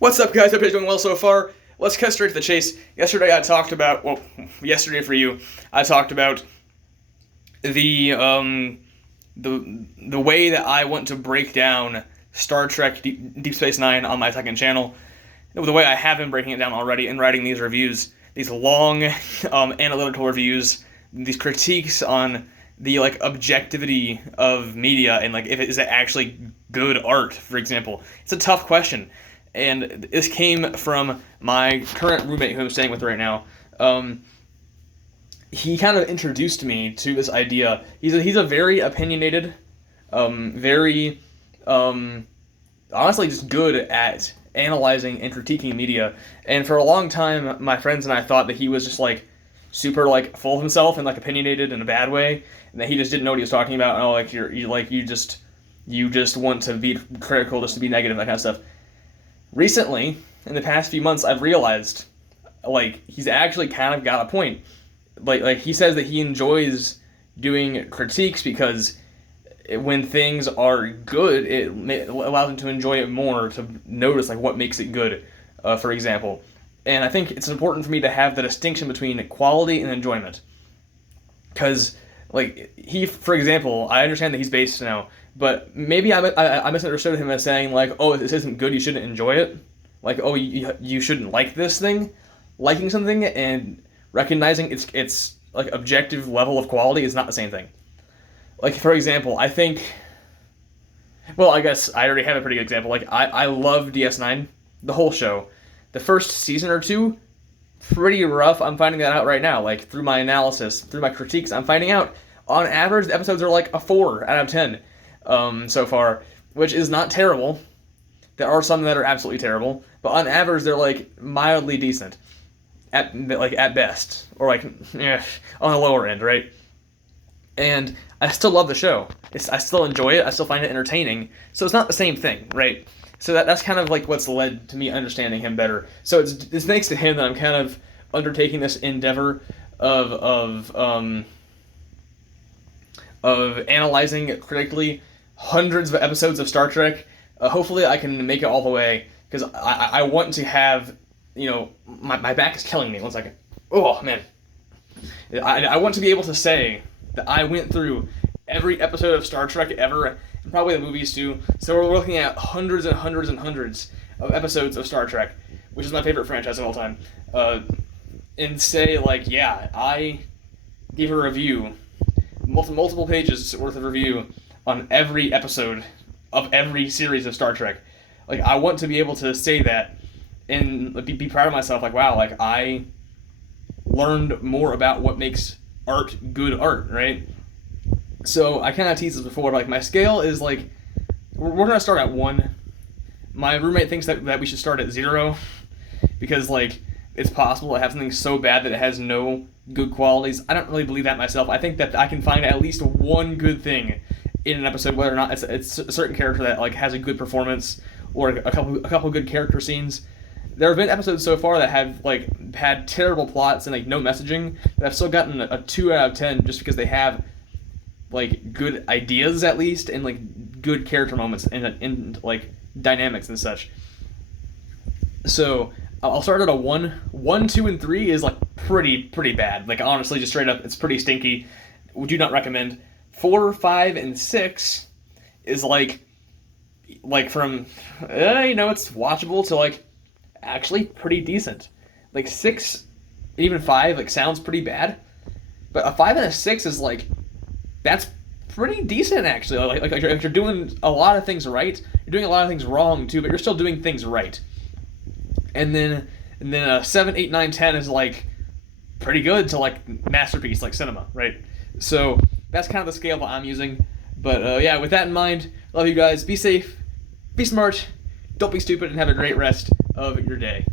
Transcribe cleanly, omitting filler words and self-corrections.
What's up, guys? Hope you're doing well so far. Let's cut straight to the chase. Yesterday for you, I talked about the way that I want to break down Star Trek Deep Space Nine on my second channel. The way I have been breaking it down already and writing these reviews, these long analytical reviews, these critiques on the objectivity of media and if it is actually good art, for example. It's a tough question. And this came from my current roommate who I'm staying with right now. He kind of introduced me to this idea. He's a very opinionated, very honestly just good at analyzing and critiquing media. And for a long time, my friends and I thought that he was just super full of himself and opinionated in a bad way, and that he just didn't know what he was talking about. And you just want to be critical just to be negative, that kind of stuff. Recently, in the past few months, I've realized, he's actually kind of got a point. He says that he enjoys doing critiques because when things are good, it allows him to enjoy it more, to notice, what makes it good, for example. And I think it's important for me to have the distinction between quality and enjoyment. Because, for example, I understand that he's based now, but maybe I misunderstood him as saying, oh, this isn't good, you shouldn't enjoy it. Oh, you shouldn't like this thing. Liking something and recognizing its objective level of quality is not the same thing. For example, I think... Well, I guess I already have a pretty good example. I love DS9, the whole show. The first season or two, pretty rough. I'm finding that out right now. Through my analysis, through my critiques, I'm finding out, on average, the episodes are a 4 out of 10 so far, which is not terrible. There are some that are absolutely terrible, but on average, they're mildly decent, at best, or on the lower end, right? And I still love the show. I still enjoy it. I still find it entertaining. So it's not the same thing, right? So that's kind of what's led to me understanding him better. So it's thanks to him that I'm kind of undertaking this endeavor of analyzing critically hundreds of episodes of Star Trek. Hopefully I can make it all the way, because I want to have, my back is killing me. 1 second. Oh, man. I want to be able to say that I went through every episode of Star Trek ever, and probably the movies too. So we're looking at hundreds and hundreds and hundreds of episodes of Star Trek, which is my favorite franchise of all time. And say, I gave a review, multiple pages worth of review on every episode of every series of Star Trek. I want to be able to say that and be proud of myself. Wow, I learned more about what makes art good art, right? So I kind of teased this before, but my scale is we're gonna start at 1. My roommate thinks that we should start at 0, because it's possible to have something so bad that it has no good qualities. I don't really believe that myself. I think that I can find at least one good thing in an episode, whether or not it's a certain character that has a good performance or a couple good character scenes. There have been episodes so far that have had terrible plots and no messaging, that I've still gotten a 2 out of 10 just because they have good ideas, at least, and good character moments and dynamics and such. So I'll start at a 1. 1, 2, and 3 is pretty bad. Honestly, just straight up, it's pretty stinky. Would you not recommend? 4, 5, and 6 is from it's watchable to actually pretty decent. 6, even 5 sounds pretty bad, but a 5 and a 6 is that's pretty decent, actually. You're doing a lot of things right. You're doing a lot of things wrong too, but you're still doing things right. And then 7, 8, 9, 10 is pretty good to masterpiece, cinema, right? So that's kind of the scale that I'm using. But yeah, with that in mind, love you guys. Be safe, be smart, don't be stupid, and have a great rest of your day.